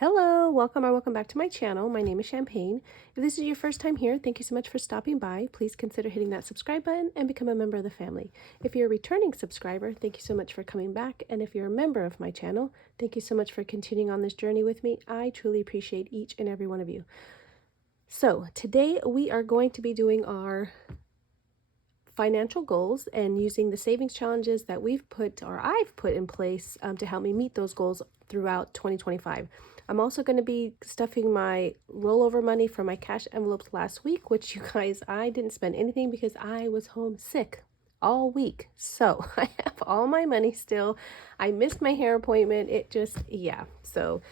Hello, welcome or welcome back to my channel. My name is Champagne. If this is your first time here, thank you so much for stopping by. Please consider hitting that subscribe button and become a member of the family. If you're a returning subscriber, thank you so much for coming back. And if you're a member of my channel, thank you so much for continuing on this journey with me. I truly appreciate each and every one of you. So today we are going to be doing our financial goals and using the savings challenges that I've put in place to help me meet those goals throughout 2025. I'm also going to be stuffing my rollover money from my cash envelopes last week, which you guys, I didn't spend anything because I was homesick all week. So I have all my money still. I missed my hair appointment. So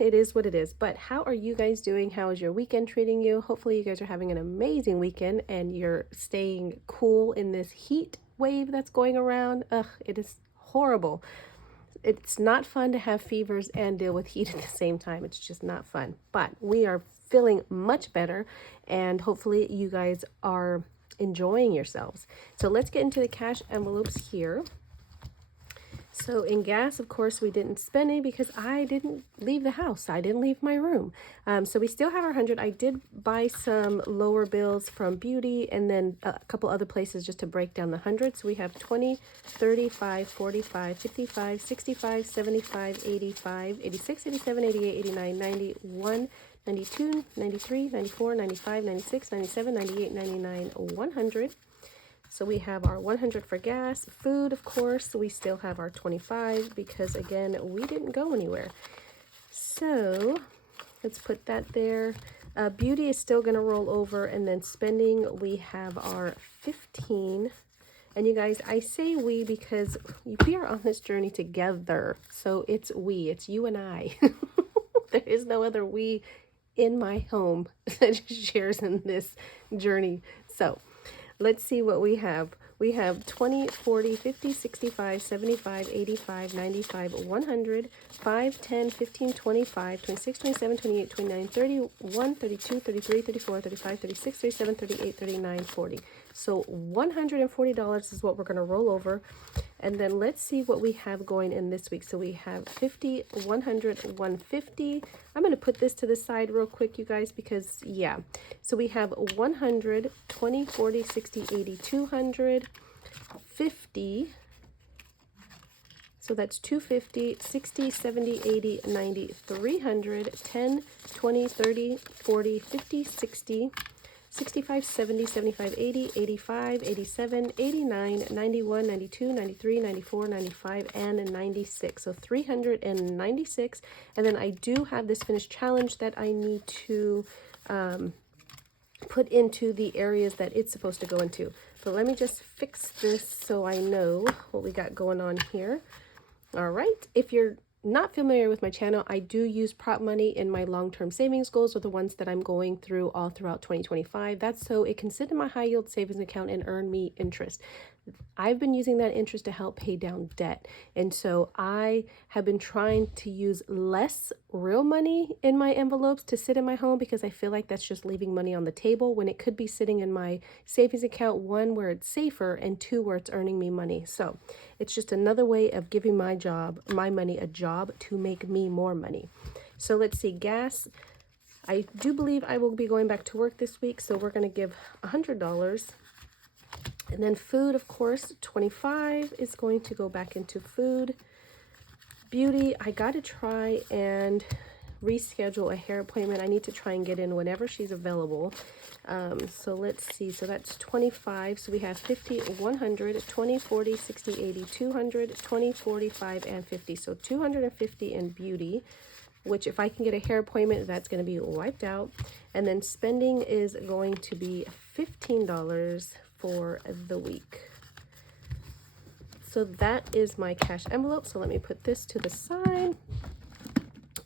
it is what it is. But how are you guys doing? How is your weekend treating you? Hopefully you guys are having an amazing weekend and you're staying cool in this heat wave that's going around. It is horrible. It's not fun to have fevers and deal with heat at the same time. It's just not fun. But we are feeling much better and hopefully you guys are enjoying yourselves. So let's get into the cash envelopes here. So in gas, of course, we didn't spend any because I didn't leave the house. I didn't leave my room. So we still have our 100. I did buy some lower bills from Beauty and then a couple other places just to break down the 100. So we have 20, 35, 45, 55, 65, 75, 85, 86, 87, 88, 89, 91, 92, 93, 94, 95, 96, 97, 98, 99, 100. So we have our 100 for gas. Food, of course, we still have our 25 because, again, we didn't go anywhere. So let's put that there. Beauty is still going to roll over, and then spending, we have our 15. And you guys, I say we because we are on this journey together. So it's we, it's you and I. There is no other we in my home that shares in this journey. So let's see what we have. We have 20, 40, 50, 65, 75, 85, 95, 100, 5, 10, 15, 25, 26, 27, 28, 29, 31, 32, 33, 34, 35, 36, 37, 38, 39, 40. So $140 is what we're going to roll over. And then let's see what we have going in this week. So we have 50, 100, 150. I'm going to put this to the side real quick, you guys, because yeah. So we have 100, 20, 40, 60, 80, 200, 50. So that's 250, 60, 70, 80, 90, 300, 10, 20, 30, 40, 50, 60, 65, 70, 75, 80, 85, 87, 89, 91, 92, 93, 94, 95, and 96. So 396. And then I do have this finished challenge that I need to put into the areas that it's supposed to go into. But let me just fix this so I know what we got going on here. All right. If you're not familiar with my channel, I do use prop money in my long-term savings goals, or the ones that I'm going through all throughout 2025. That's so it can sit in my high yield savings account and earn me interest. I've been using that interest to help pay down debt. And so I have been trying to use less real money in my envelopes to sit in my home because I feel like that's just leaving money on the table when it could be sitting in my savings account, one, where it's safer, and two, where it's earning me money. So it's just another way of giving my money a job to make me more money. So let's see, gas. I do believe I will be going back to work this week, so we're going to give $100. And then food, of course, 25 is going to go back into food. Beauty, I got to try and reschedule a hair appointment. I need to try and get in whenever she's available. So let's see. So that's 25. So we have 50, 100, 20, 40, 60, 80, 200, 20, 45, and 50. So 250 in beauty, which if I can get a hair appointment, that's going to be wiped out. And then spending is going to be $15 for the week. So that is my cash envelope. So let me put this to the side.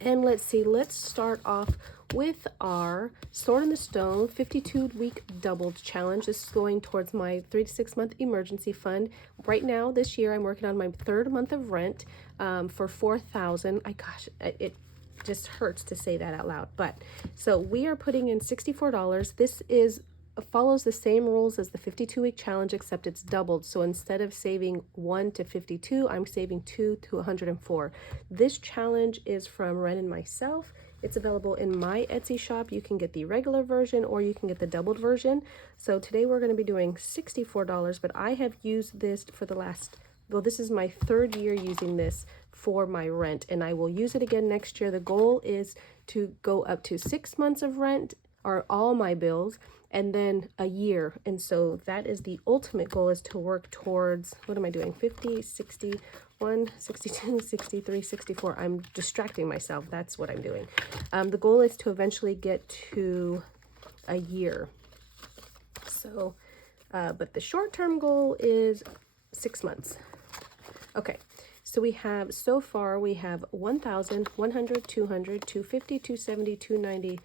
And let's see, let's start off with our Sword in the Stone 52-week doubled challenge. This is going towards my 3 to 6 month emergency fund. Right now, this year, I'm working on my 3rd month of rent for $4,000. It just hurts to say that out loud. But so we are putting in $64. This is follows the same rules as the 52-week challenge, except it's doubled. So instead of saving 1 to 52, I'm saving 2 to 104. This challenge is from Wren and myself. It's available in my Etsy shop. You can get the regular version or you can get the doubled version. So today we're going to be doing $64, but I have used this for the last, well, this is my 3rd year using this for my rent, and I will use it again next year. The goal is to go up to 6 months of rent or all my bills, and then a year. And so that is the ultimate goal, is to work towards, what am I doing? 50, 61, 62, 63, 64. I'm distracting myself. That's what I'm doing. The goal is to eventually get to a year. So, but the short-term goal is 6 months. Okay. So we have, so far we have 1,000, 100, 200, 250, 270, 290,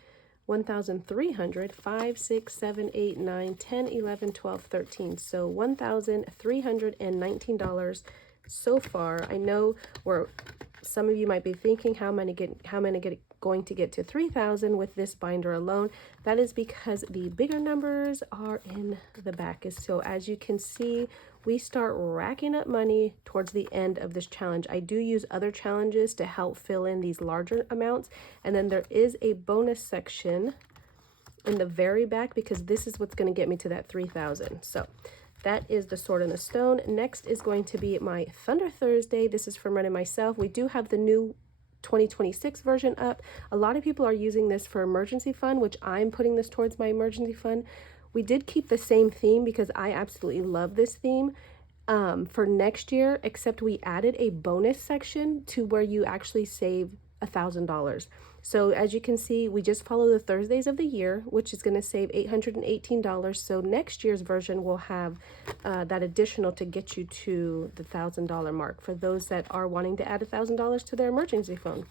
1,300, 5, 6, 7, 8, 9, 10, 11, 12, 13. So $1,319 so far. I know some of you might be thinking, how many going to get to 3,000 with this binder alone. That is because the bigger numbers are in the back. So as you can see, we start racking up money towards the end of this challenge. I do use other challenges to help fill in these larger amounts. And then there is a bonus section in the very back, because this is what's going to get me to that 3,000. So that is the Sword and the Stone. Next is going to be my Thunder Thursday. This is from Wren and myself. We do have the new 2026 version up. A lot of people are using this for emergency fund, which I'm putting this towards my emergency fund. We did keep the same theme because I absolutely love this theme for next year, except we added a bonus section to where you actually save $1,000. So as you can see, we just follow the Thursdays of the year, which is going to save $818. So next year's version will have that additional to get you to the $1,000 mark for those that are wanting to add $1,000 to their emergency fund.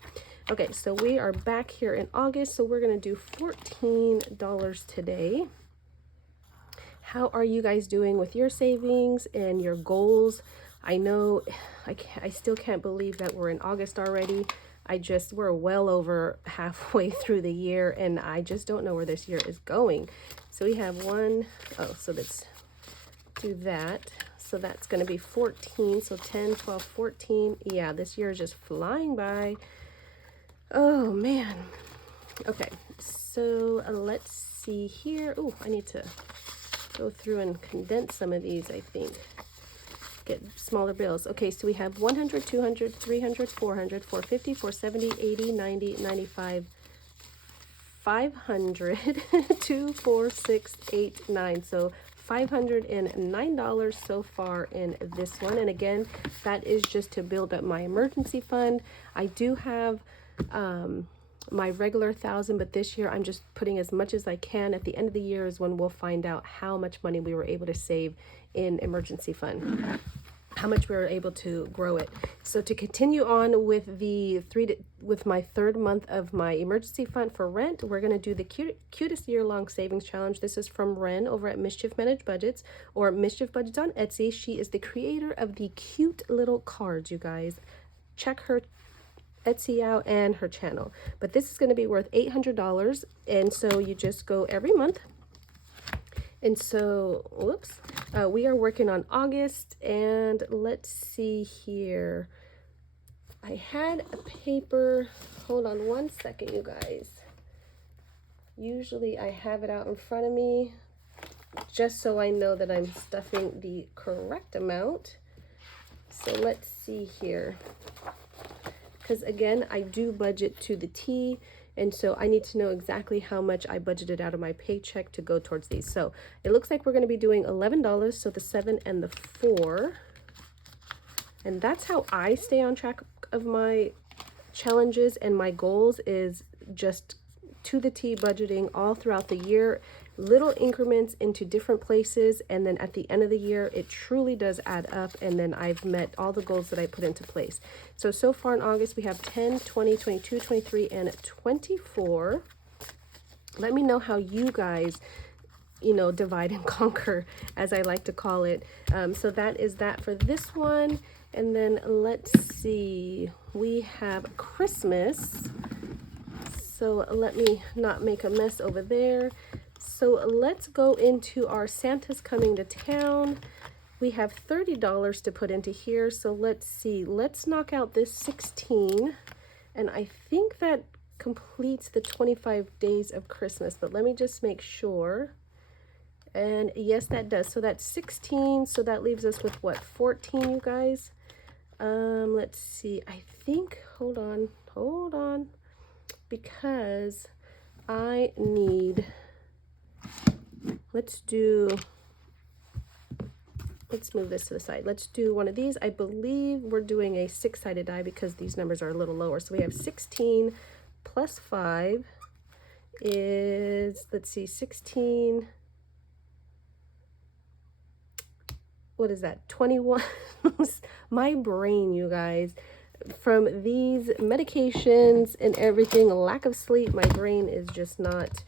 Okay, so we are back here in August, so we're going to do $14 today. How are you guys doing with your savings and your goals? I know I still can't believe that we're in August already. We're well over halfway through the year, and I just don't know where this year is going. So we have so let's do that. So that's going to be 14. So 10, 12, 14. Yeah, this year is just flying by. Oh, man. Okay, so let's see here. Oh, I need to go through and condense some of these, I think. Get smaller bills. Okay, so we have 100, 200, 300, 400, 450, 470, 80, 90, 95, 500, 2, 4, 6, 8, 9. So $509 so far in this one. And again, that is just to build up my emergency fund. I do have my regular 1,000, but this year I'm just putting as much as I can. At the end of the year is when we'll find out how much money we were able to save in emergency fund, how much we were able to grow it. So to continue on with with my 3rd month of my emergency fund for rent, we're going to do the Cutest year-long savings challenge. This is from Wren over at Mischief Managed Budgets, or Mischief Budgets on Etsy. She is the creator of the cute little cards, you guys. Check her Etsy out and her channel. But this is going to be worth $800, and so you just go every month. And so, whoops, we are working on August, and let's see here. I had a paper. Hold on one second, you guys. Usually I have it out in front of me just so I know that I'm stuffing the correct amount. So let's see here. Because again, I do budget to the T, and so I need to know exactly how much I budgeted out of my paycheck to go towards these. So it looks like we're going to be doing $11, so the 7 and the 4. And that's how I stay on track of my challenges and my goals, is just to the T budgeting all throughout the year, little increments into different places, and then at the end of the year it truly does add up, and then I've met all the goals that I put into place. So far in August we have 10, 20, 22, 23, and 24. Let me know how you guys, divide and conquer, as I like to call it. So that is that for this one. And then let's see, we have Christmas. So let me not make a mess over there. So let's go into our Santa's coming to town. We have $30 to put into here. So let's see, let's knock out this 16. And I think that completes the 25 days of Christmas, but let me just make sure. And yes, that does. So that's 16. So that leaves us with what, 14, you guys? Let's see. I think, hold on, because I need, let's move this to the side. Let's do one of these. I believe we're doing a 6-sided die because these numbers are a little lower. So we have 16 plus 5 is, let's see, 16. What is that? 21. My brain, you guys, from these medications and everything, lack of sleep, my brain is just not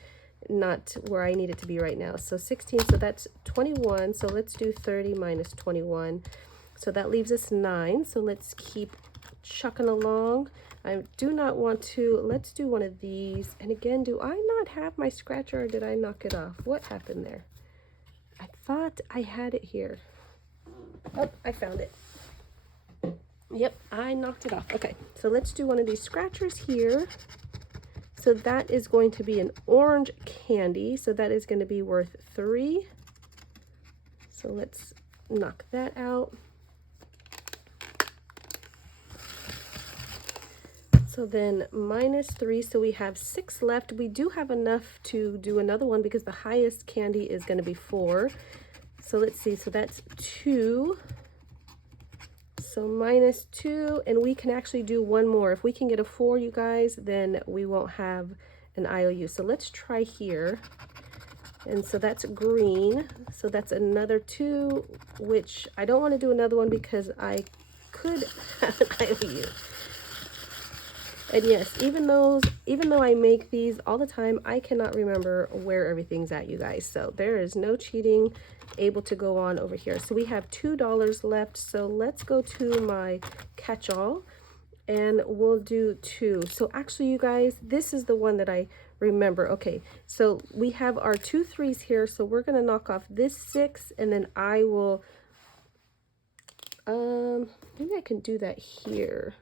where I need it to be right now. So 16, so that's 21. So let's do 30 minus 21. So that leaves us 9. So let's keep chucking along. I do not want to, let's do one of these. And again, do I not have my scratcher or did I knock it off? What happened there? I thought I had it here. Oh, I found it. Yep, I knocked it off. Okay, so let's do one of these scratchers here. So that is going to be an orange candy. So that is going to be worth 3. So let's knock that out. So then minus 3, so we have 6 left. We do have enough to do another one because the highest candy is going to be 4. So let's see, so that's 2. So minus 2, and we can actually do one more. If we can get a 4, you guys, then we won't have an IOU. So let's try here. And so that's green. So that's another 2, which I don't want to do another one because I could have an IOU. And yes, even though I make these all the time, I cannot remember where everything's at, you guys. So there is no cheating able to go on over here. So we have $2 left. So let's go to my catch-all and we'll do 2. So actually, you guys, this is the one that I remember. Okay, so we have our 2 3s here. So we're going to knock off this 6 and then I will, maybe I can do that here.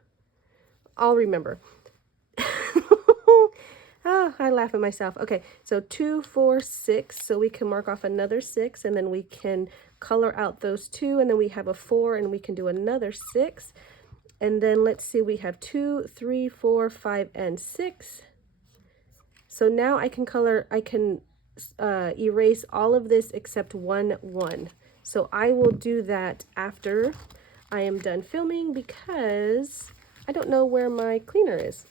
I'll remember. Oh, I laugh at myself. Okay, so 2, 4, 6. So we can mark off another 6 and then we can color out those 2 and then we have a 4 and we can do another 6. And then let's see, we have 2, 3, 4, 5, and 6. So now I can color, I can erase all of this except 1, 1. So I will do that after I am done filming because I don't know where my cleaner is.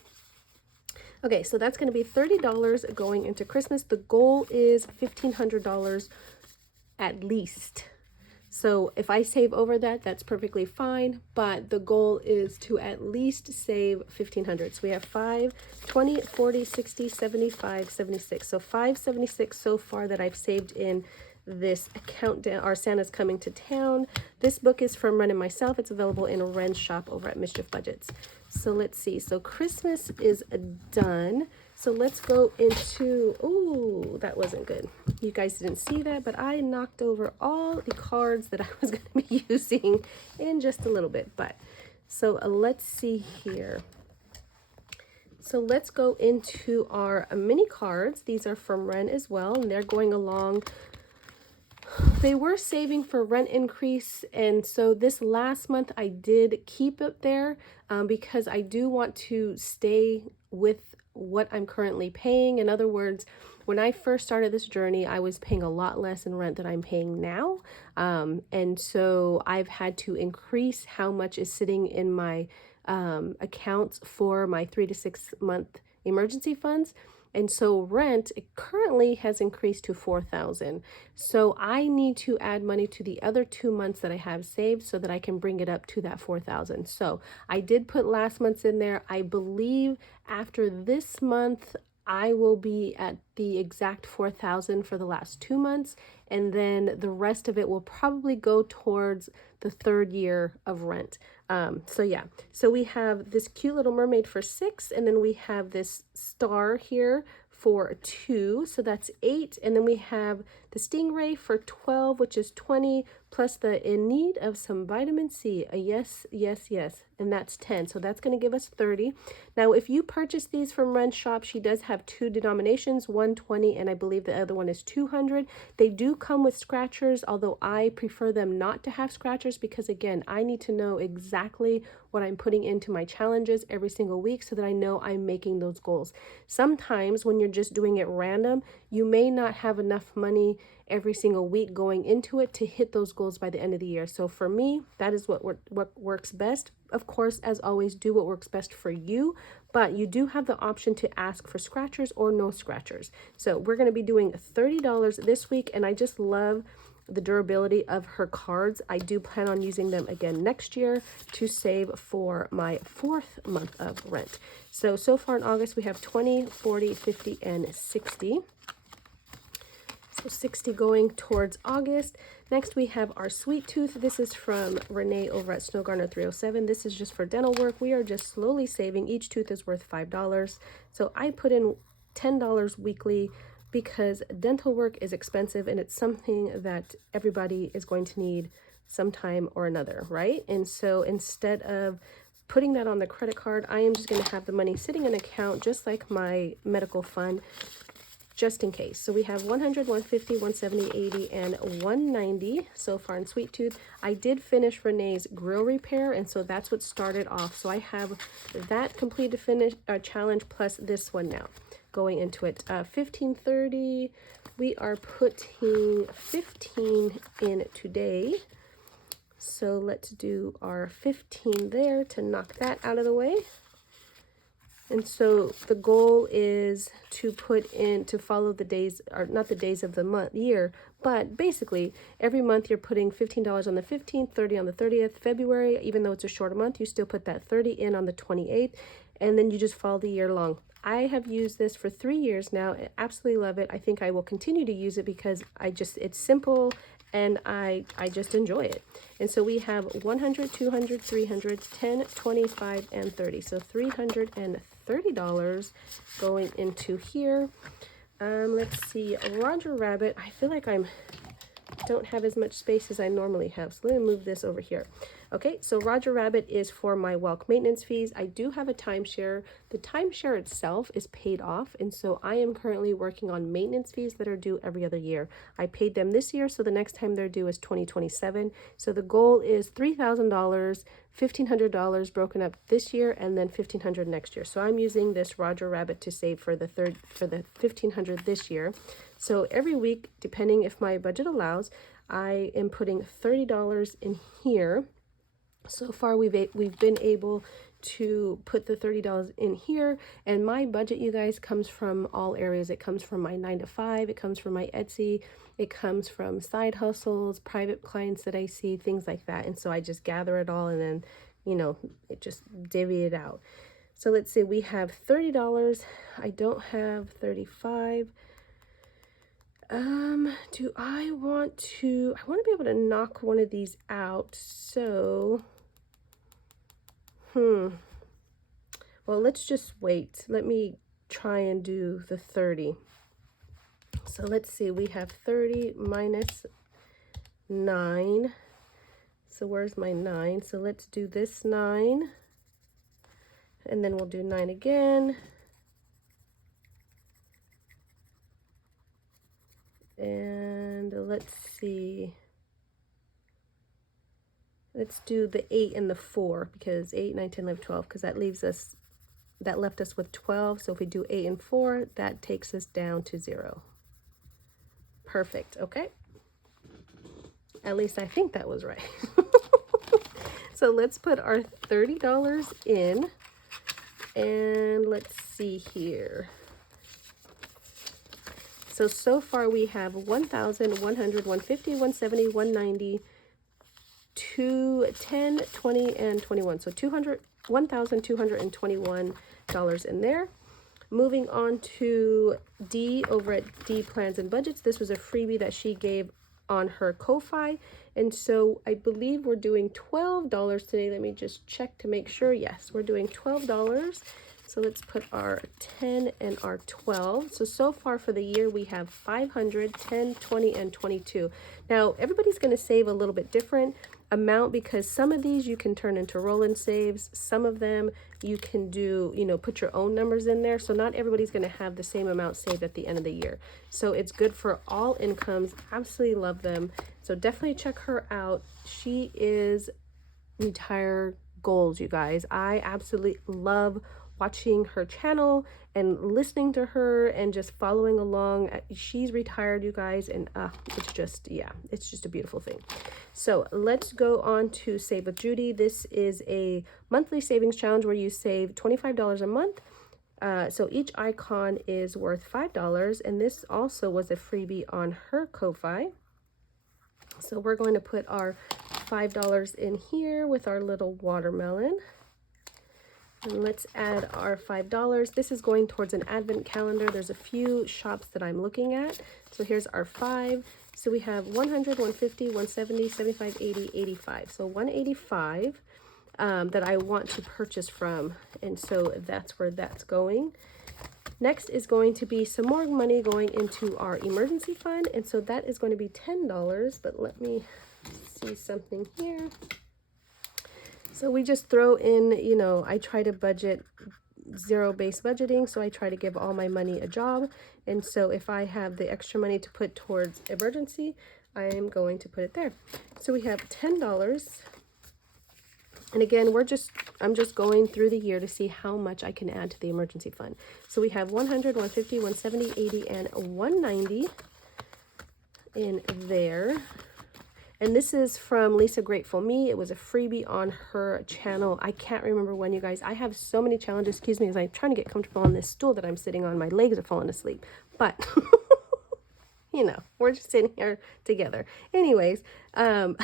Okay, so that's going to be $30 going into Christmas. The goal is $1,500 at least. So if I save over that, that's perfectly fine. But the goal is to at least save $1,500. So we have 5, 20, 40, 60, 75, 76. So 576 so far that I've saved in this account. Our Santa's Coming to Town. This book is from Wren and myself. It's available in a Wren shop over at Mischief Budgets. So let's see. So Christmas is done. So let's go into, oh, that wasn't good. You guys didn't see that, but I knocked over all the cards that I was going to be using in just a little bit. But so let's see here. So let's go into our mini cards. These are from Wren as well, and they're going along. They were saving for rent increase, and so this last month I did keep it there because I do want to stay with what I'm currently paying. In other words, when I first started this journey, I was paying a lot less in rent than I'm paying now. And so I've had to increase how much is sitting in my accounts for my 3 to 6 month emergency funds. And so rent currently has increased to $4,000. So I need to add money to the other 2 months that I have saved so that I can bring it up to that $4,000. So I did put last month's in there. I believe after this month, I will be at the exact $4,000 for the last 2 months. And then the rest of it will probably go towards the 3rd year of rent. So yeah, so we have this cute little mermaid for $6, and then we have this star here for 2, so that's 8. And then we have the Stingray for 12, which is 20, plus the in need of some vitamin C, a yes, yes, yes, and that's 10. So that's going to give us 30. Now, if you purchase these from Wren's shop, she does have 2 denominations, 120, and I believe the other one is 200. They do come with scratchers, although I prefer them not to have scratchers because, again, I need to know exactly what I'm putting into my challenges every single week so that I know I'm making those goals. Sometimes when you're just doing it random, you may not have enough money every single week going into it to hit those goals by the end of the year. So for me, that is what works best. Of course, as always, do what works best for you, but you do have the option to ask for scratchers or no scratchers. So we're going to be doing $30 this week, and I just love the durability of her cards. I do plan on using them again next year to save for my 4th month of rent. So far in August, we have 20, 40, 50, and 60. So 60 going towards August. Next, we have our Sweet Tooth. This is from Renee over at Snow Gardener 307. This is just for dental work. We are just slowly saving. Each tooth is worth $5. So I put in $10 weekly because dental work is expensive and it's something that everybody is going to need sometime or another, right? And so instead of putting that on the credit card, I am just going to have the money sitting in an account just like my medical fund, just in case. So we have 100, 150, 170, 80, and 190 so far in Sweet Tooth. I did finish Renee's grill repair, and so that's what started off. So I have that completed finish challenge plus this one now going into it. 1530, we are putting 15 in today. So let's do our 15 there to knock that out of the way. And so the goal is to put in, to follow the days, or not the days of the year, but basically every month you're putting $15 on the 15th, 30 on the 30th. February, even though it's a shorter month, you still put that 30 in on the 28th, and then you just follow the year long. I have used this for 3 years now. I absolutely love it. I think I will continue to use it because it's simple and I just enjoy it. And so we have 100, 200, 300, 10, 25, and 30. So $330 going into here. Let's see, Roger Rabbit. I feel like don't have as much space as I normally have. So let me move this over here. Okay, so Roger Rabbit is for my Welk maintenance fees. I do have a timeshare. The timeshare itself is paid off, and so I am currently working on maintenance fees that are due every other year. I paid them this year, so the next time they're due is 2027. So the goal is $3,000, $1,500 broken up this year, and then $1,500 next year. So I'm using this Roger Rabbit to save for the $1,500 this year. So every week, depending if my budget allows, I am putting $30 in here. So far, we've been able to put the $30 in here, and my budget, you guys, comes from all areas. It comes from my 9 to 5, it comes from my Etsy, it comes from side hustles, private clients that I see, things like that. And so I just gather it all and then, it just divvy it out. So let's see, we have $30. I don't have 35. I want to be able to knock one of these out. So, well, let's just wait. Let me try and do the 30. So let's see, we have 30 minus 9. So where's my 9? So let's do this 9. And then we'll do 9 again. And let's see. Let's do the 8 and the 4, because 8, 9, 10, 11, 12, because that left us with 12. So if we do 8 and 4, that takes us down to 0. Perfect. Okay. At least I think that was right. So let's put our $30 in, and let's see here. So far we have 1,000, 100, 150, 170, 190, 210, 20, and 21. So $1,221 in there. Moving on to D over at D Plans and Budgets. This was a freebie that she gave on her Ko-Fi. And so I believe we're doing $12 today. Let me just check to make sure. Yes, we're doing $12. So let's put our 10 and our 12. So far for the year, we have 500, 10, 20, and 22. Now, everybody's going to save a little bit different amount because some of these you can turn into roll-in saves. Some of them you can do, you know, put your own numbers in there. So not everybody's going to have the same amount saved at the end of the year. So it's good for all incomes. Absolutely love them. So definitely check her out. She is retire goals, you guys. I absolutely love watching her channel and listening to her and just following along. She's retired, you guys, and it's just, yeah, it's just a beautiful thing. So let's go on to Save with Judy. This is a monthly savings challenge where you save $25 a month. So each icon is worth $5, and this also was a freebie on her Ko-Fi. So we're going to put our $5 in here with our little watermelon. And let's add our $5. This is going towards an advent calendar. There's a few shops that I'm looking at. So here's our 5. So we have 100, 150, 170, 75, 80, 85. So 185 that I want to purchase from. And so that's where that's going. Next is going to be some more money going into our emergency fund. And so that is going to be $10. But let me see something here. So we just throw in, you know, I try to budget zero-based budgeting. So I try to give all my money a job. And so if I have the extra money to put towards emergency, I am going to put it there. So we have $10. And again, I'm just going through the year to see how much I can add to the emergency fund. So we have 100, 150, 170, 80, and 190 in there. And this is from Lisa Grateful Me. It was a freebie on her channel. I can't remember when, you guys. I have so many challenges, excuse me, as I'm trying to get comfortable on this stool that I'm sitting on. My legs are falling asleep. But, you know, we're just sitting here together. Anyways, I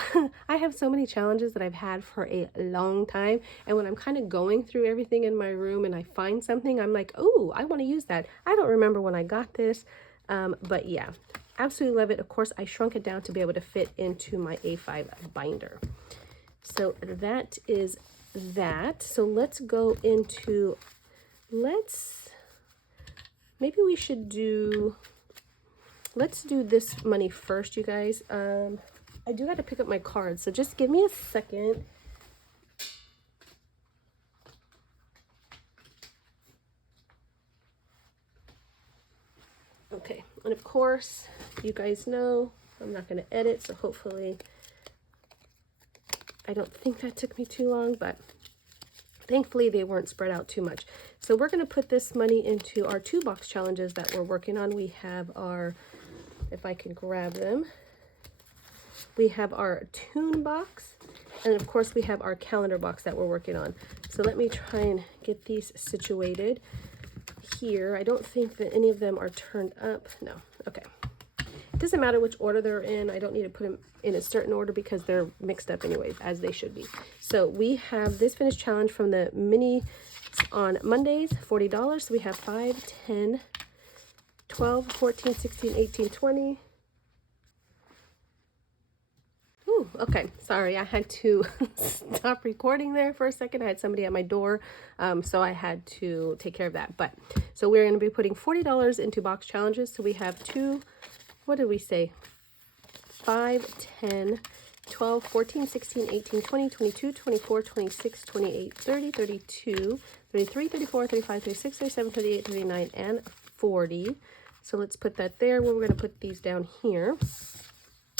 have so many challenges that I've had for a long time. And when I'm kind of going through everything in my room and I find something, I'm like, oh, I want to use that. I don't remember when I got this. But yeah. Absolutely love it. Of course, I shrunk it down to be able to fit into my A5 binder. So that is that. So let's go into, maybe we should do, let's do this money first, you guys. I do got to pick up my cards, so just give me a second. Okay, and of course, you guys know I'm not going to edit, so hopefully, I don't think that took me too long, but thankfully they weren't spread out too much. So we're going to put this money into our 2-box challenges that we're working on. We have our, if I can grab them, we have our tune box, and of course we have our calendar box that we're working on. So let me try and get these situated here. I don't think that any of them are turned up. No. Okay. It doesn't matter which order they're in. I don't need to put them in a certain order because they're mixed up anyways, as they should be. So we have this finished challenge from the mini on Mondays, $40. So we have 5, 10, 12, 14, 16, 18, 20. Ooh, okay, sorry, I had to stop recording there for a second. I had somebody at my door, so I had to take care of that. But so we're going to be putting $40 into box challenges. So we have two, what did we say? 5, 10, 12, 14, 16, 18, 20, 22, 24, 26, 28, 30, 32, 33, 34, 35, 36, 37, 38, 39, and 40. So let's put that there. We're going to put these down here.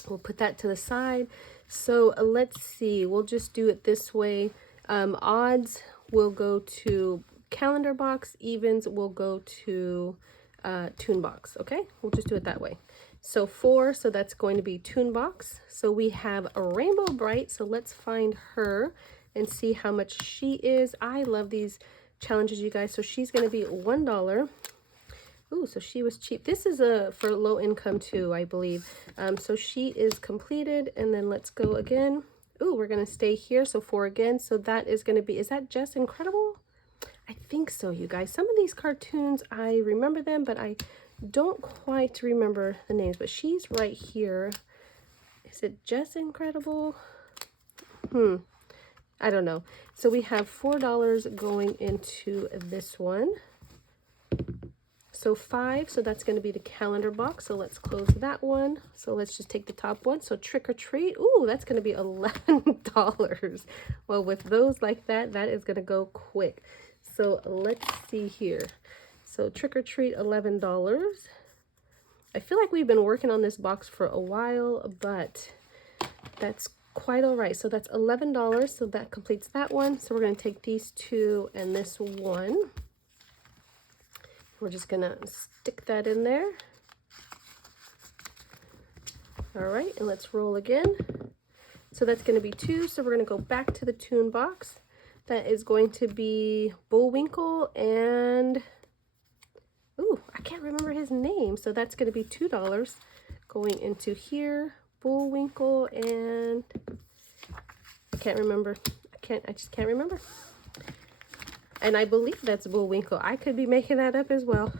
We'll put that to the side. So let's see. We'll just do it this way. Odds will go to calendar box. Evens will go to tune box. Okay, we'll just do it that way. So 4, so that's going to be tune box. So we have a Rainbow Bright. So let's find her and see how much she is. I love these challenges, you guys. So she's going to be $1. Ooh, so she was cheap. This is for low income too, I believe. So she is completed, and then let's go again. Ooh, we're gonna stay here. So 4 again. So that is gonna be, is that Just Incredible? I think so, you guys. Some of these cartoons, I remember them, but I don't quite remember the names. But she's right here. Is it Just Incredible? I don't know. So we have $4 going into this one. So 5, so that's going to be the calendar box. So let's close that one. So let's just take the top one. So trick or treat. Ooh, that's going to be $11. Well, with those like that, that is going to go quick. So let's see here. So trick or treat, $11. I feel like we've been working on this box for a while, but that's quite all right. So that's $11. So that completes that one. So we're going to take these two and this one. We're just gonna stick that in there. All right, and let's roll again. So that's gonna be 2. So we're gonna go back to the tune box. That is going to be Bullwinkle and, ooh, I can't remember his name. So that's gonna be $2 going into here. Bullwinkle and, I can't remember. I just can't remember. And I believe that's Bullwinkle. I could be making that up as well.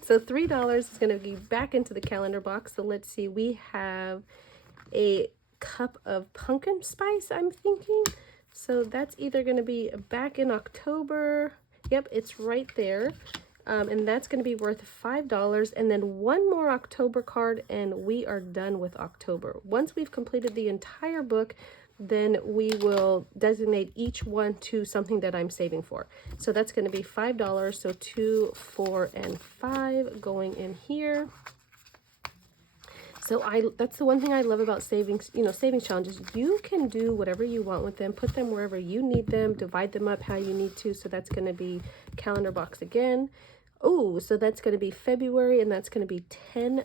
So $3 is going to be back into the calendar box. So let's see. We have a cup of pumpkin spice, I'm thinking. So that's either going to be back in October. Yep, it's right there. And that's going to be worth $5. And then one more October card, and we are done with October. Once we've completed the entire book, then we will designate each one to something that I'm saving for. So that's going to be $5. So 2, 4, and 5 going in here. So that's the one thing I love about savings, savings challenges. You can do whatever you want with them, put them wherever you need them, divide them up how you need to. So that's going to be calendar box again. Oh, so that's going to be February, and that's going to be $10.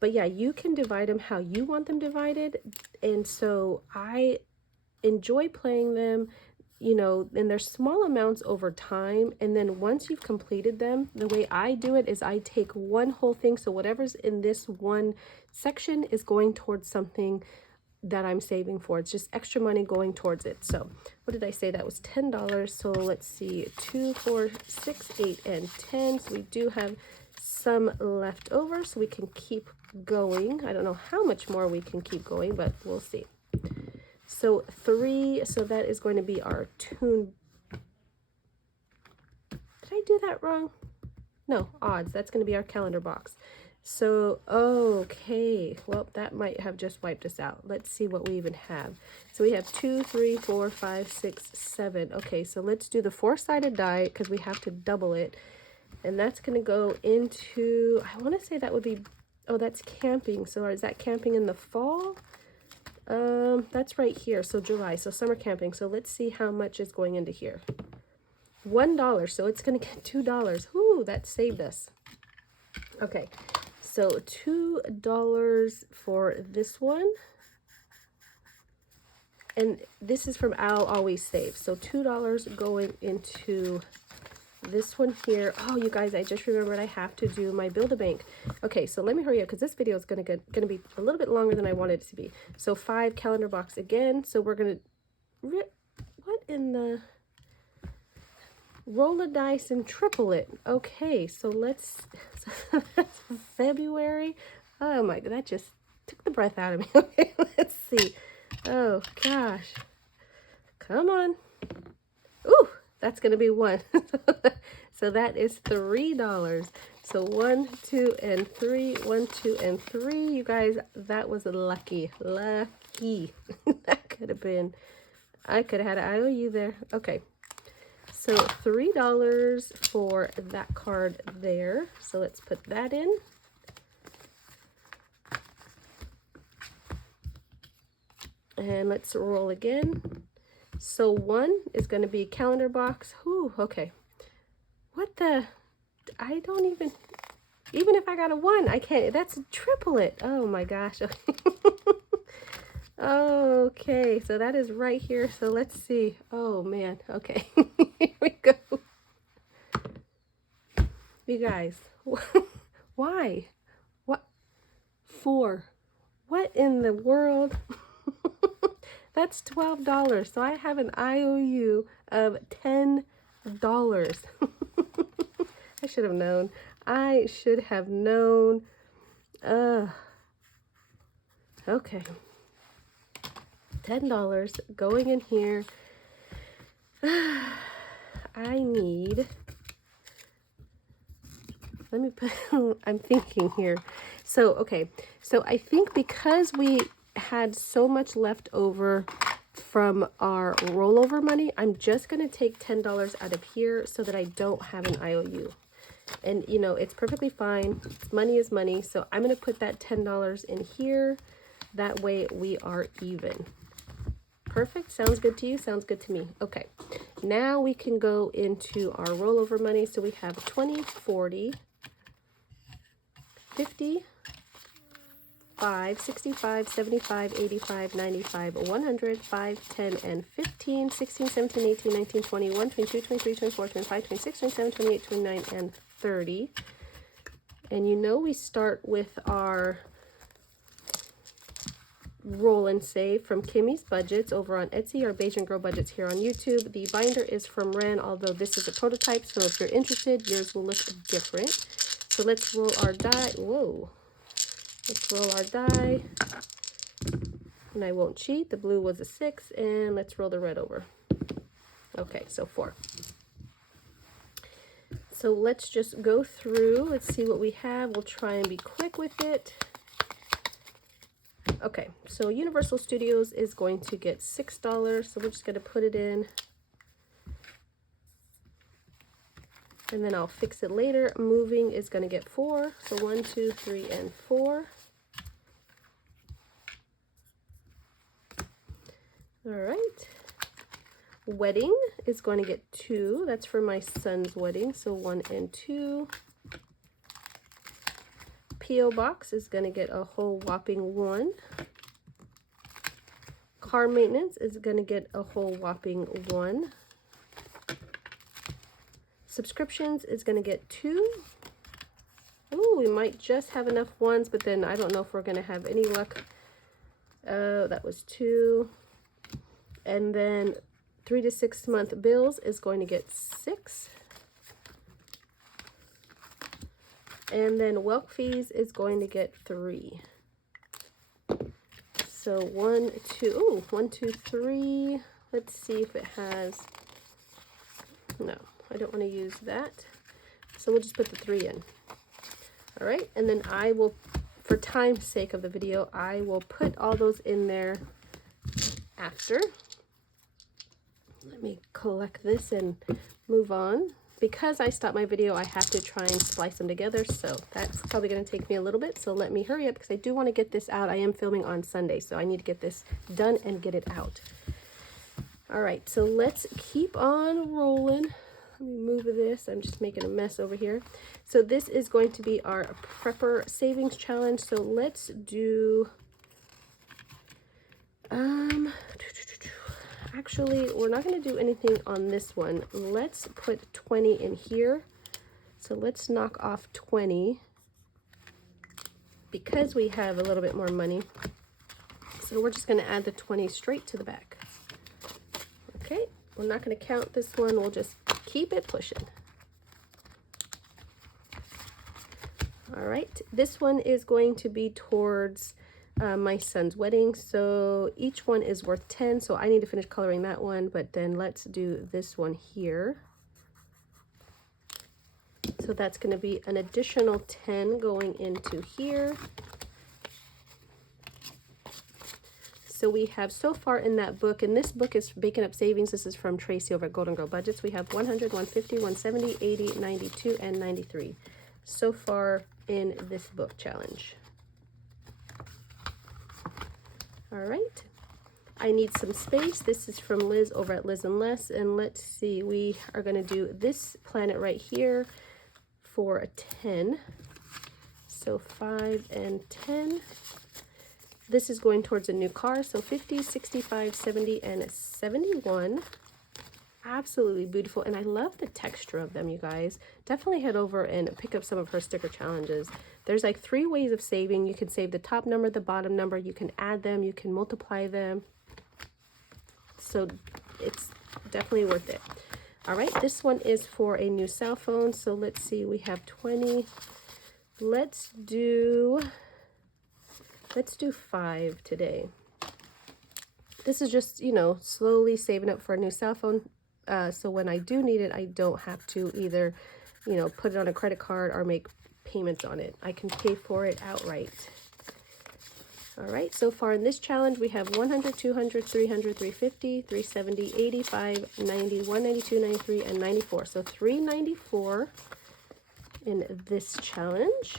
But yeah, you can divide them how you want them divided. And so I enjoy playing them, and they're small amounts over time. And then once you've completed them, the way I do it is I take one whole thing. So whatever's in this one section is going towards something that I'm saving for. It's just extra money going towards it. So what did I say? That was $10. So let's see, 2, 4, 6, 8, and 10. So we do have some left over, so we can keep going. I don't know how much more we can keep going, but we'll see. So 3, so that is going to be our tune. Did I do that wrong? No, odds. That's going to be our calendar box. So, okay, well, that might have just wiped us out. Let's see what we even have. So we have 2, 3, 4, 5, 6, 7. Okay, so let's do the 4-sided die because we have to double it. And that's going to go into, I want to say that would be, oh, that's camping. So is that camping in the fall? That's right here. So July, so summer camping. So let's see how much is going into here. $1. So it's going to get $2. Whoo, that saved us. Okay, so $2 for this one. And this is from I'll Always Save. So $2 going into this one here. Oh, you guys, I just remembered I have to do my Build-A-Bank. Okay, so let me hurry up because this video is gonna be a little bit longer than I wanted it to be. So 5 calendar box again. So we're gonna what in the roll a dice and triple it. Okay, so let's that's February. Oh my god, that just took the breath out of me. Okay, let's see. Oh gosh, come on. Ooh, that's gonna be 1. So that is $3. So 1, 2, and 3. 1, 2, and 3. You guys, that was lucky. That could have been, I could have had an IOU there. Okay. So $3 for that card there. So let's put that in. And let's roll again. So 1 is going to be calendar box. Whew, okay. What the? I don't even if I got a 1, I can't. That's triple it. Oh my gosh. Okay, so that is right here. So let's see. Oh man. Okay. Here we go. You guys, why? What? 4. What in the world? That's $12. So I have an IOU of $10. I should have known. I should have known. Okay. $10 going in here. I need, let me put, I'm thinking here. So, okay. So I think because we had so much left over from our rollover money, I'm just going to take $10 out of here so that I don't have an IOU. And, you know, it's perfectly fine. Money is money. So I'm going to put that $10 in here. That way we are even. Perfect. Sounds good to you? Sounds good to me. Okay. Now we can go into our rollover money. So we have 20, 40, 50, 5, 65, 75, 85, 95, 100, 5, 10, and 15, 16, 17, 18, 19, 20, 21, 22, 23, 24, 25, 26, 27, 28, 29, and 30. And you know we start with our roll and save from Kimmy's Budgets over on Etsy or Beijing Girl Budgets here on YouTube. The binder is from Wren, although this is a prototype, so if you're interested, yours will look different. So let's roll our die. Whoa. Let's roll our die. And I won't cheat. The blue was a 6, and let's roll the red over. Okay, so 4. So let's just go through. Let's see what we have. We'll try and be quick with it. Okay, so Universal Studios is going to get $6, so we're just going to put it in. And then I'll fix it later. Moving is going to get 4, so 1, 2, 3, and 4. All right. Wedding is going to get 2. That's for my son's wedding, so 1 and 2. P.O. Box is going to get a whole whopping 1. Car maintenance is going to get a whole whopping 1. Subscriptions is going to get 2. Ooh, we might just have enough 1s, but then I don't know if we're going to have any luck. That was 2. And then 3 to 6 month bills is going to get 6. And then Welk fees is going to get 3. So 1, 2, ooh, 1, 2, 3. Let's see if it has, no, I don't want to use that. So we'll just put the 3 in. All right, and then I will, for time's sake of the video, I will put all those in there after. Let me collect this and move on. Because I stopped my video, I have to try and splice them together, so that's probably going to take me a little bit. So let me hurry up because I do want to get this out. I am filming on Sunday, so I need to get this done and get it out. All right, so let's keep on rolling. Let me move this. I'm just making a mess over here. So this is going to be our Prepper Savings Challenge. So let's do... Actually, we're not going to do anything on this one. Let's put 20 in here. So let's knock off 20 because we have a little bit more money. So we're just going to add the 20 straight to the back. Okay, we're not going to count this one. We'll just keep it pushing. All right, this one is going to be towards my son's wedding, so each one is worth 10, so I need to finish coloring that one, but then let's do this one here. So that's going to be an additional 10 going into here. So we have so far in that book, and this book is Baking Up Savings. This is from Tracy over at Golden Girl Budgets. We have 100, 150, 170, 80, 92, and 93 so far in this book challenge. All right, I need some space. This is from Liz over at Liz and Less, and let's see, we are going to do this planet right here for a 10. So 5 and 10. This is going towards a new car, so 50, 65, 70, and 71. Absolutely beautiful, and I love the texture of them, you guys. Definitely head over and pick up some of her sticker challenges. There's like 3 ways of saving. You can save the top number, the bottom number, you can add them, you can multiply them. So it's definitely worth it. All right, this one is for a new cell phone. So let's see, we have 20. Let's do 5 today. This is just, you know, slowly saving up for a new cell phone. So when I do need it, I don't have to either, you know, put it on a credit card or make payments on it. I can pay for it outright. All right, so far in this challenge, we have 100, 200, 300, 350, 370, 85, 90, 192, 93, and 94. So 394 in this challenge.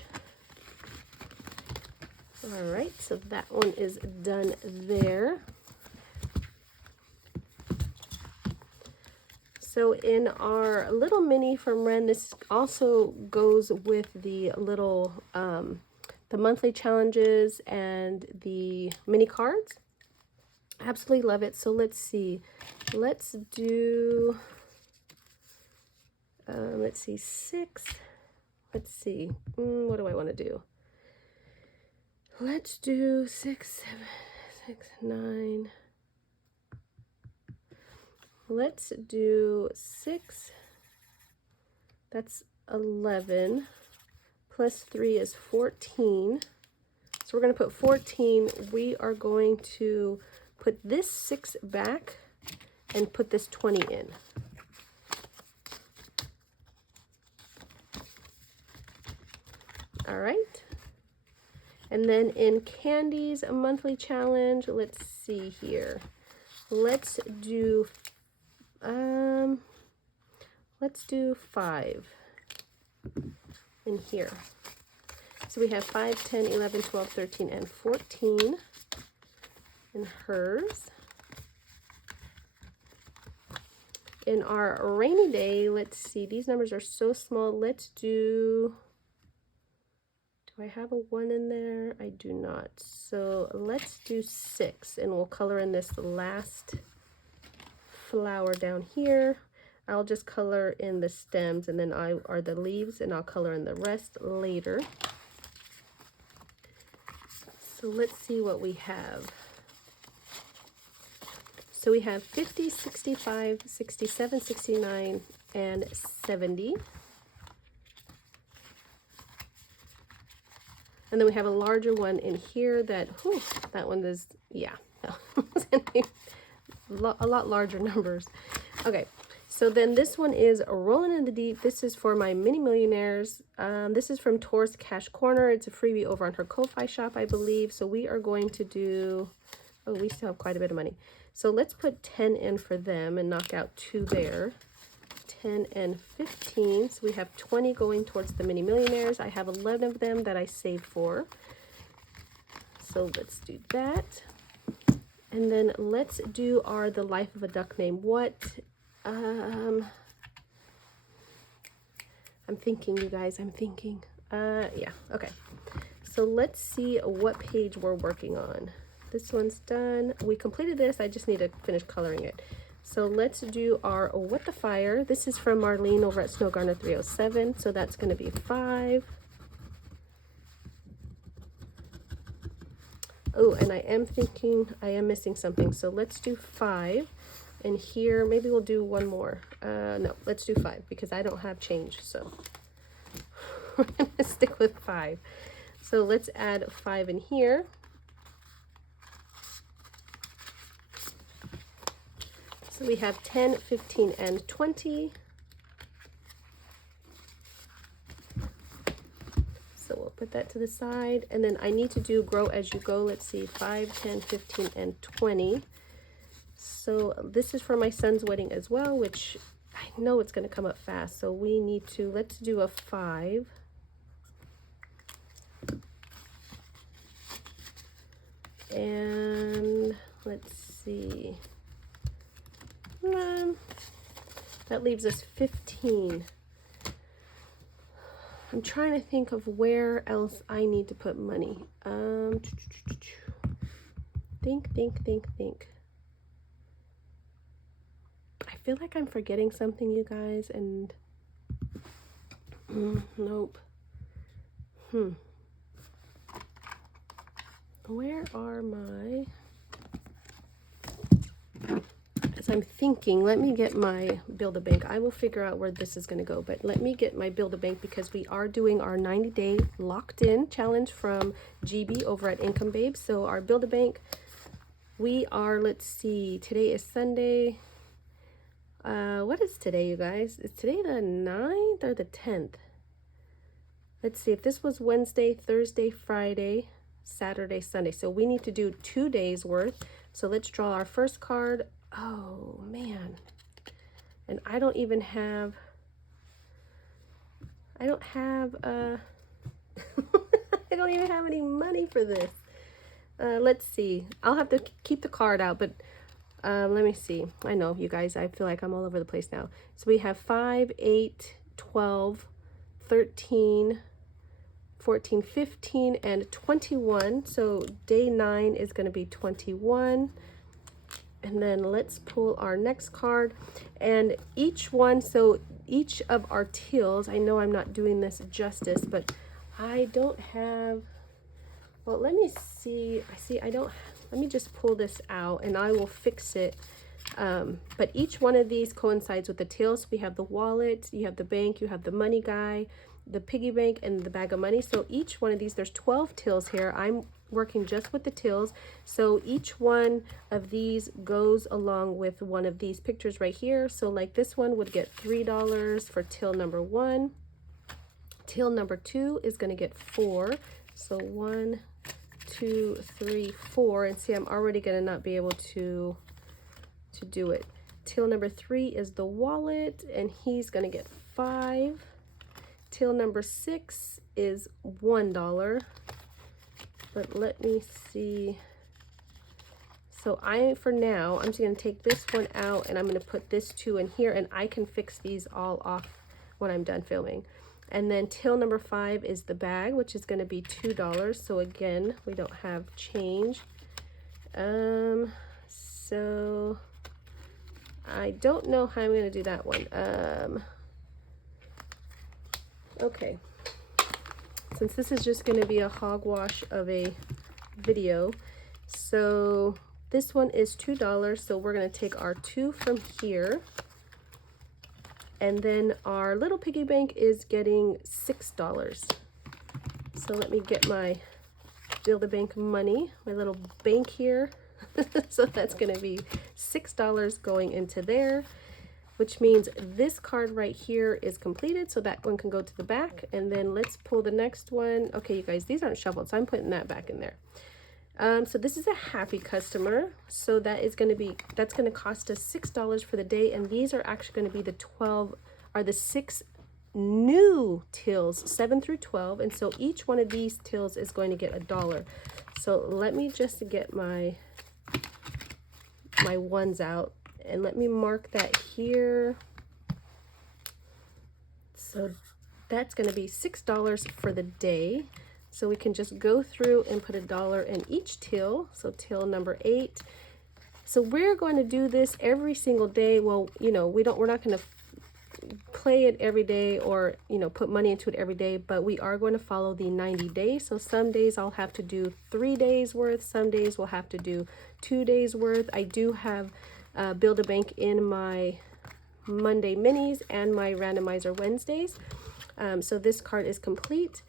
All right, so that one is done there. So in our little mini from Wren, this also goes with the little, the monthly challenges and the mini cards. Absolutely love it. So let's see. Let's do, let's see, 6. Let's see. What do I want to do? Let's do 6, 7, 6, 9. Let's do 6. That's 11. Plus 3 is 14. So we're going to put 14. We are going to put this 6 back and put this 20 in. All right. And then in Candy's monthly challenge, let's see here. Let's do 5 in here. So we have 5, 10, 11, 12, 13, and 14 in hers. In our rainy day, let's see, these numbers are so small. Let's do I have a 1 in there? I do not. So let's do 6, and we'll color in this last flower down here. I'll just color in the stems, and then are the leaves, and I'll color in the rest later. So let's see what we have. So we have 50, 65, 67, 69, and 70. And then we have a larger one in here that, whew, that one is, yeah, a lot larger numbers. Okay, so then this one is Rolling in the Deep. This is for my mini millionaires. This is from Tor's Cash Corner. It's a freebie over on her Ko-Fi shop, I believe. So we are going to do, oh, we still have quite a bit of money. So let's put 10 in for them and knock out 2 there. 10 and 15. So we have 20 going towards the mini millionaires. I have 11 of them that I saved for. So let's do that. And then let's do the life of a duck name. What, I'm thinking, you guys, I'm thinking. Yeah, okay. So let's see what page we're working on. This one's done. We completed this. I just need to finish coloring it. So let's do our What the Fire. This is from Marlene over at Snow Garner 307. So that's going to be 5. Oh, and I am thinking I am missing something. So let's do 5. And here, maybe we'll do one more. No, let's do 5 because I don't have change. So we're going to stick with 5. So let's add 5 in here. So we have 10, 15, and 20. So we'll put that to the side. And then I need to do Grow As You Go. Let's see, 5, 10, 15, and 20. So this is for my son's wedding as well, which I know it's going to come up fast. So we need to, let's do a 5. And let's see. That leaves us 15. I'm trying to think of where else I need to put money. Think. I feel like I'm forgetting something, you guys, and nope. Where are my... As I'm thinking, let me get my Build-A-Bank. I will figure out where this is going to go, but let me get my Build-A-Bank because we are doing our 90-day locked-in challenge from GB over at Income Babe. So our Build-A-Bank, We are, let's see, today is Sunday. What is today, you guys? Is today the 9th or the 10th? Let's see, if this was Wednesday, Thursday, Friday, Saturday, Sunday. So we need to do 2 days worth. So let's draw our first card. Oh, man. And I don't even have, I don't even have any money for this. Let's see. I'll have to keep the card out, but let me see. I know, you guys, I feel like I'm all over the place now. So we have 5, 8, 12, 13, 14, 15, and 21. So day 9 is going to be 21. And then let's pull our next card. And each one, so each of our teals, I know I'm not doing this justice, but I don't have, well, let me see. Let me just pull this out and I will fix it. But each one of these coincides with the tails. We have the wallet, you have the bank, you have the money guy, the piggy bank, and the bag of money. So each one of these, there's 12 tails here. I'm working just with the tails. So each one of these goes along with one of these pictures right here. So like this one would get $3 for tail number 1. Tail number 2 is going to get 4. So 1, 2, 3, 4. And see, I'm already going to not be able to do it. Tail number 3 is the wallet, and he's going to get 5. Tail number 6 is $1. But let me see. So for now, I'm just going to take this one out and I'm going to put this 2 in here, and I can fix these all off when I'm done filming. And then tail number 5 is the bag, which is going to be $2. So again, we don't have change. So I don't know how I'm going to do that one. Okay. Since this is just going to be a hogwash of a video, so this one is $2. So we're going to take our 2 from here. And then our little piggy bank is getting $6. So let me get my Build-A-Bank money, my little bank here. So that's going to be $6 going into there, which means this card right here is completed. So that one can go to the back. And then let's pull the next one. Okay, you guys, these aren't shuffled, so I'm putting that back in there. So this is a happy customer. So that's going to cost us $6 for the day. And these are actually going to be the 6 new tills, 7 through 12. And so each one of these tills is going to get $1. So let me just get my ones out, and let me mark that here. So that's going to be $6 for the day. So we can just go through and put $1 in each till. So till number 8. So we're going to do this every single day. Well, you know, we're not going to play it every day or, you know, put money into it every day, but we are going to follow the 90 days. So some days I'll have to do 3 days worth. Some days we'll have to do 2 days worth. I do have Build-A-Bank in my Monday minis and my randomizer Wednesdays. So this card is complete.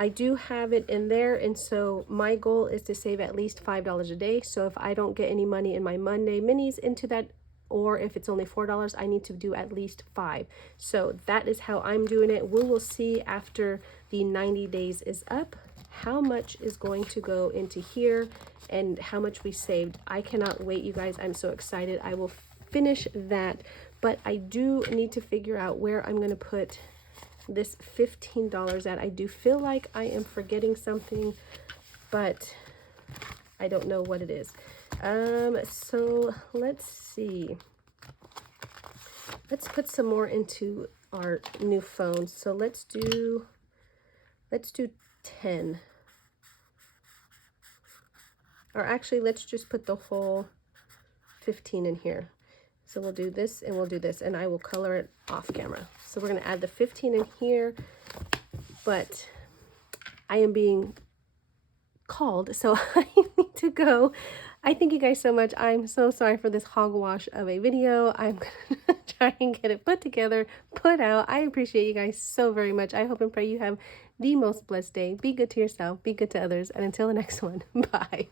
I do have it in there, and so my goal is to save at least $5 a day. So if I don't get any money in my Monday minis into that, or if it's only $4, I need to do at least 5. So that is how I'm doing it. We will see after the 90 days is up how much is going to go into here and how much we saved. I cannot wait, you guys. I'm so excited. I will finish that, but I do need to figure out where I'm going to put this $15 at. I do feel like I am forgetting something, but I don't know what it is. So let's see. Let's put some more into our new phone. So let's do 10. Or actually, let's just put the whole 15 in here. So we'll do this and we'll do this, and I will color it off camera. So we're going to add the 15 in here, but I am being called, so I need to go. I thank you guys so much. I'm so sorry for this hogwash of a video. I'm going to try and get it put together, put out. I appreciate you guys so very much. I hope and pray you have the most blessed day. Be good to yourself, be good to others, and until the next one, bye.